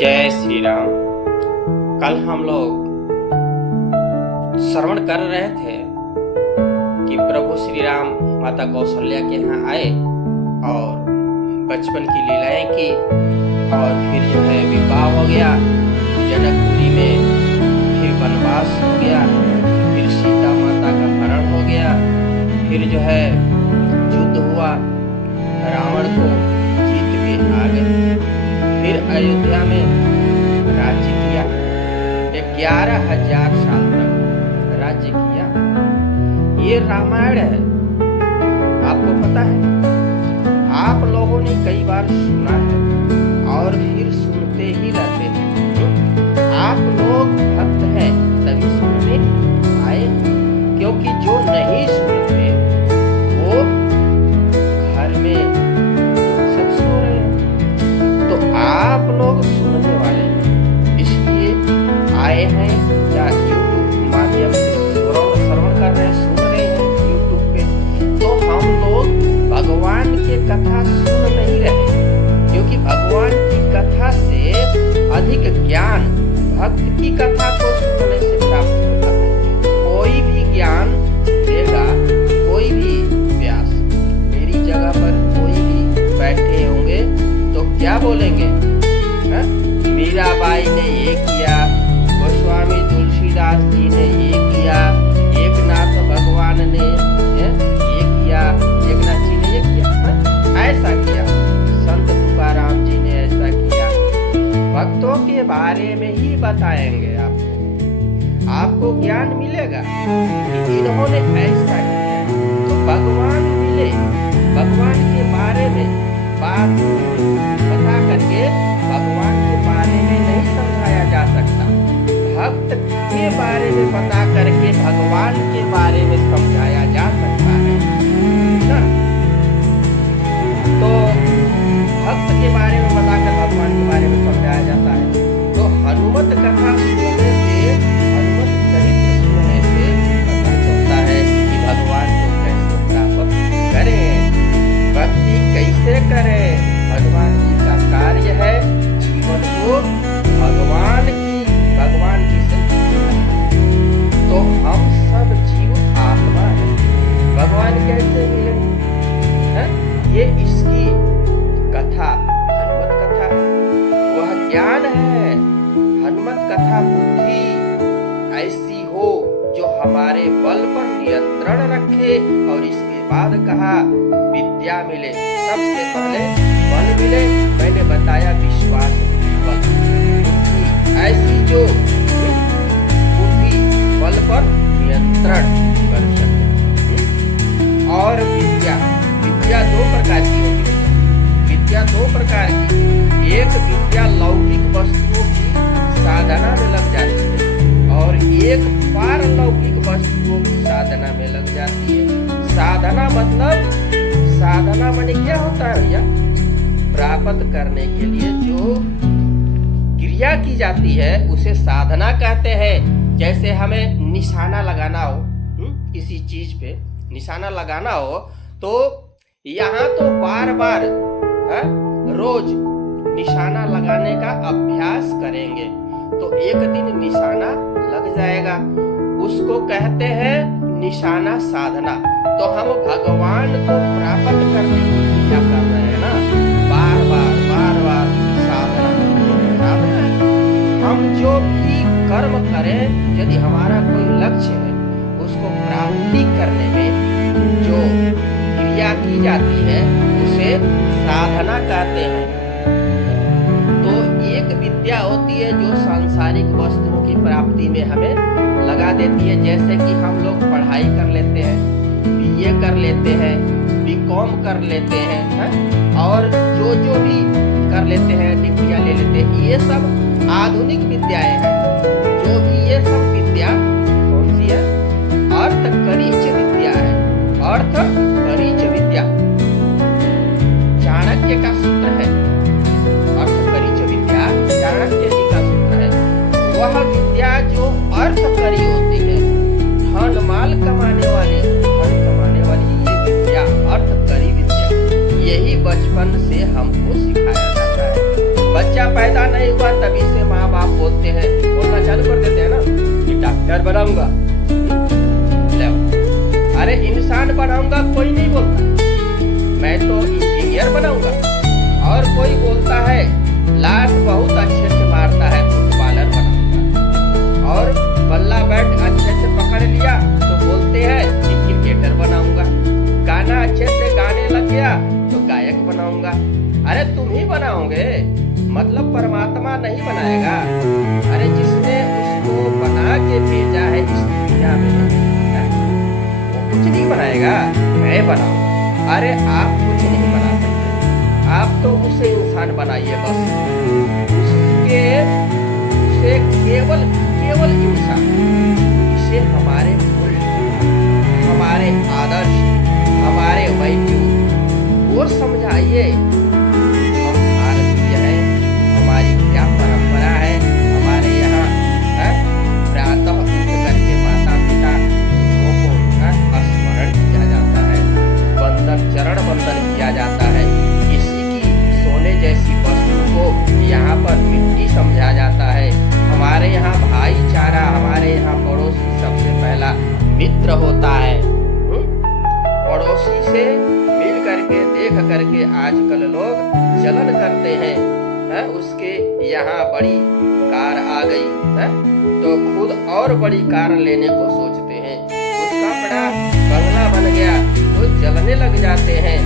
जय श्री राम। कल हम लोग श्रवण कर रहे थे कि प्रभु श्री राम माता कौशल्या के यहाँ आए और बचपन की लीलाएं की और फिर जो है विवाह हो गया जनकपुरी में, फिर वनवास हो गया, फिर सीता माता का हरण हो गया, फिर जो है युद्ध हुआ, रावण को जीत के आ गए, फिर अयोध्या में राज्य किया, 11,000 साल तक राज्य किया। ये रामायण है, आपको पता है, आप लोगों ने कई बार सुना है और फिर सुनते ही रहते हैं। आप लोग भक्त हैं तभी सुनने आए, क्योंकि जो नहीं सुनते वो घर में सब सो रहे हैं, तो आप लोग सुनने वाले हैं, इसलिए आए हैं या यूट्यूब माध्यम से श्रवण कर रहे हैं, सुन रहे हैं यूट्यूब पे। तो हम लोग भगवान के कथा सुन नहीं रहे, क्योंकि भगवान की कथा से अधिक ज्ञान भक्त की कथा को सुनने से प्राप्त होता है। कोई भी ज्ञान देगा, कोई भी व्यास मेरी जगह पर कोई भी बैठे होंगे तो क्या बोलेंगे? मीराबाई ने ये किया, गोस्वामी तुलसीदास जी ने ये किया, एकनाथ भगवान ने ये किया, एकनाथ जी ने ये किया, ऐसा किया, संत तुकाराम जी ने ऐसा किया। भक्तों के बारे में ही बताएंगे आपको ज्ञान मिलेगा कि इन्होंने ऐसा किया, तो भगवान मिले, भगवान के बारे में बात बता करके भगवान के बारे में नहीं समझाया जा सकता। भक्त के बारे में बता करके भगवान के बारे में समझाया जा सकता है ना। तो भक्त के बारे में बताकर भगवान के बारे में समझाया जाता है। तो हनुमत कथा सुनने से, हनुमत चरित्र सुनने से पता चलता है कि भगवान को कैसे प्राप्त करें, भक्ति कैसे करें। भगवान जी का कार्य है जीवन को भगवान की से तो हम सब जीव आत्मा है। भगवान कैसे मिले है? ये इसकी कथा हनुमत कथा है, वह ज्ञान है। हनुमत कथा बुद्धि ऐसी हो जो हमारे बल पर नियंत्रण रखे, और इसके बाद कहा विद्या मिले। सबसे पहले बल मिले, मैंने बताया विश्वास बल, ऐसी जो बुद्धि बल पर नियंत्रण कर सके। और विद्या दो प्रकार की होती है। विद्या दो प्रकार की, एक विद्या लौकिक वस्तुओं की साधना में लग जाती है और एक पारलौकिक वस्तुओं की साधना में लग जाती है। साधना मतलब, साधना माने क्या होता है भैया? प्राप्त करने के लिए जो क्रिया की जाती है उसे साधना कहते हैं। जैसे हमें निशाना लगाना हो, किसी चीज पे निशाना लगाना हो, तो यहाँ तो बार बार रोज निशाना लगाने का अभ्यास करेंगे तो एक दिन निशाना लग जाएगा, उसको कहते हैं निशाना साधना। तो हम भगवान को प्राप्त करने की क्रिया कर रहे हैं ना, बार बार साधना है। हम जो भी कर्म करें, यदि हमारा कोई लक्ष्य है, उसको प्राप्ति करने में जो क्रिया की जाती है उसे साधना कहते हैं। तो एक विद्या होती है जो सांसारिक वस्तुओं की प्राप्ति में हमें लगा देती है। जैसे कि हम लोग पढ़ाई कर लेते हैं, बीए कर लेते हैं, बीकॉम कर लेते हैं, और जो भी कर लेते हैं, डिग्रियां ले लेते हैं, ये सब आधुनिक विद्याएं हैं। जो भी ये सब विद्या कौन सी है? अर्थकरीच विद्या है। अर्थकरीच विद्या चाणक्य का सूत्र है। अर्थकरीच विद्या चाणक्य जी का सूत्र है। वह विद्या जो अर्थकरी होती है, धन माल कमाने वाली ये विद्या, अर्थकरी विद्या, यही बचपन से हमको सिखाया जाता है। बच्चा पैदा नहीं हुआ तभी बनाऊंगा। लो, अरे इंसान बनाऊंगा कोई नहीं बोलता, मैं तो इंजीनियर बनाऊंगा। और कोई बोलता है लात बहुत अच्छे से मारता है, फुटबॉलर बनाऊंगा। और बल्ला बैट अच्छे से पकड़ लिया तो बोलते हैं कि क्रिकेटर बनाऊंगा। गाना अच्छे से गाने लग गया तो गायक बनाऊंगा। अरे तुम ही बनाओगे, मतलब परमात्मा नहीं बनाएगा। अरे जिसने उसको बना के भेजा है इस दुनिया में, वो कुछ नहीं बनाएगा, मैं बनाऊंगा। अरे आप कुछ नहीं बना सकते, आप तो उसे इंसान बनाइए बस। उसे केवल इंसान, इसे हमारे मूल्य, हमारे आदर्श, हमारे वैल्यू वो समझाइए। हम भारतीय हैं, हमारी क्या परंपरा है। हमारे यहाँ प्रातः उठ करके माता पिता को स्मरण किया जाता है, चरण बंदन किया जाता है। किसी की सोने जैसी वस्तु को यहाँ पर मिट्टी समझा जाता है। हमारे यहाँ भाईचारा, हमारे यहाँ पड़ोसी सबसे पहला मित्र होता है। पड़ोसी से मिल करके देख करके आजकल लोग जलन करते हैं। उसके यहाँ बड़ी कार आ गई है तो खुद और बड़ी कार लेने को सोचते हैं। उसका बड़ा बंगला बन गया तो जलने लग जाते हैं।